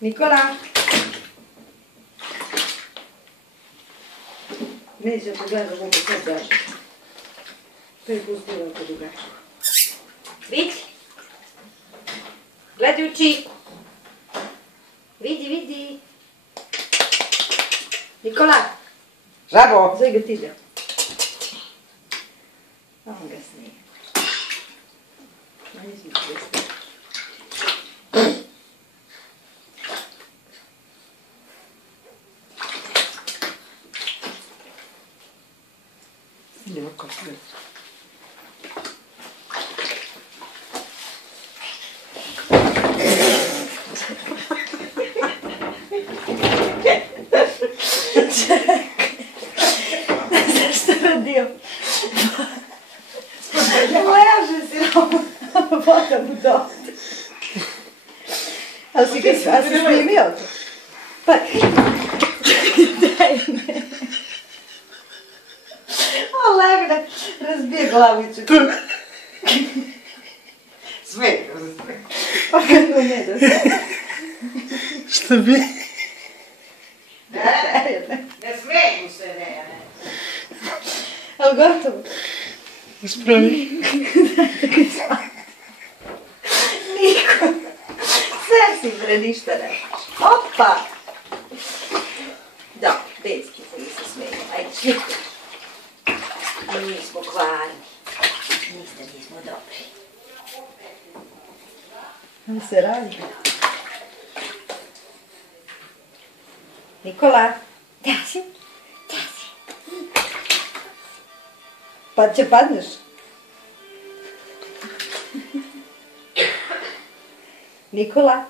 Nikola! Neće pogledati kako se gaži. Prepustila oko dugača. Vidi! Gledajući! Vidi, vidi! Nikola! Žabo! Zaj ga ti da. A on ga snije. Ma nismo svjesni. Idemo kod sve. Zašto radio? Leže si voda mu dođe. Ali si snimio to? Pa, daj me. O, legne, razbije glavicu. Sve. Pa kako ne da se. Šta bi? Ne smeju se, ne. Ali gotovo. Ispravi. Niko. Sve si bre, ništa ne. Opa! Da, dečki se mi se smeju. Ajde, šliku. Mi smo kvarni. Ništa nismo dobri. Ovo se radi. Nikola, da si? Pa će padneš? Nikola?